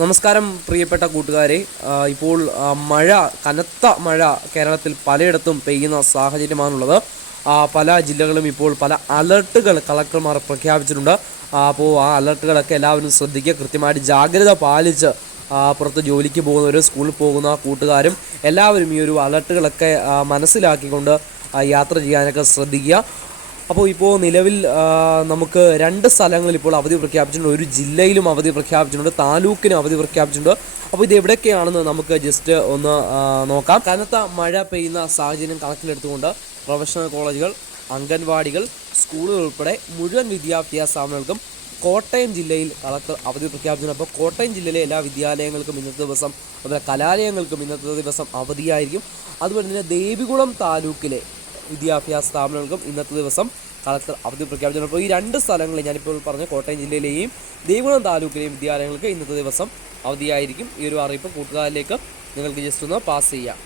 നമസ്കാരം പ്രിയപ്പെട്ട കൂട്ടുകാരെ. ഇപ്പോൾ മഴ കനത്ത മഴ കേരളത്തിൽ പലയിടത്തും പെയ്യുന്ന സാഹചര്യമാണുള്ളത്. പല ജില്ലകളും ഇപ്പോൾ പല അലർട്ടുകൾ കളക്ടർമാർ പ്രഖ്യാപിച്ചിട്ടുണ്ട്. അപ്പോൾ ആ അലർട്ടുകളൊക്കെ എല്ലാവരും ശ്രദ്ധിക്കുക. കൃത്യമായിട്ട് ജാഗ്രത പാലിച്ച് പുറത്ത് ജോലിക്ക് പോകുന്നവരും സ്കൂളിൽ പോകുന്ന കൂട്ടുകാരും എല്ലാവരും ഈ ഒരു അലർട്ടുകളൊക്കെ മനസ്സിലാക്കിക്കൊണ്ട് യാത്ര ചെയ്യാനൊക്കെ ശ്രദ്ധിക്കുക. അപ്പോൾ ഇപ്പോൾ നിലവിൽ നമുക്ക് രണ്ട് സ്ഥലങ്ങളിൽ ഇപ്പോൾ അവധി പ്രഖ്യാപിച്ചിട്ടുണ്ട്. ഒരു ജില്ലയിലും അവധി പ്രഖ്യാപിച്ചിട്ടുണ്ട് താലൂക്കിനും അവധി പ്രഖ്യാപിച്ചിട്ടുണ്ട്. അപ്പോൾ ഇത് എവിടെയൊക്കെയാണെന്ന് നമുക്ക് ജസ്റ്റ് ഒന്ന് നോക്കാം. കനത്ത മഴ പെയ്യുന്ന സാഹചര്യം കണക്കിലെടുത്തുകൊണ്ട് പ്രൊഫഷണൽ കോളേജുകൾ അംഗൻവാടികൾ സ്കൂളുകൾ ഉൾപ്പെടെ മുഴുവൻ വിദ്യാഭ്യാസ സ്ഥാപനങ്ങൾക്കും കോട്ടയം ജില്ലയിൽ കളക്ടർ അവധി പ്രഖ്യാപിച്ചിട്ടുണ്ട്. അപ്പോൾ കോട്ടയം ജില്ലയിലെ എല്ലാ വിദ്യാലയങ്ങൾക്കും ഇന്നത്തെ ദിവസം അതുപോലെ കലാലയങ്ങൾക്കും ഇന്നത്തെ ദിവസം അവധിയായിരിക്കും. അതുപോലെ തന്നെ ദേവികുളം താലൂക്കിലെ വിദ്യാഭ്യാസ സ്ഥാപനങ്ങൾക്കും ഇന്നത്തെ ദിവസം കളക്ടർ അവധി പ്രഖ്യാപിച്ചിട്ടുണ്ട്. അപ്പോൾ ഈ രണ്ട് സ്ഥലങ്ങളിൽ ഞാനിപ്പോൾ പറഞ്ഞ കോട്ടയം ജില്ലയിലെയും ദേവികുളം താലൂക്കിലെയും വിദ്യാലയങ്ങൾക്ക് ഇന്നത്തെ ദിവസം അവധിയായിരിക്കും. ഈ ഒരു അറിയിപ്പ് കൂട്ടുകാരിലേക്ക് നിങ്ങൾക്ക് ജസ്റ്റ് ഒന്ന് പാസ് ചെയ്യാം.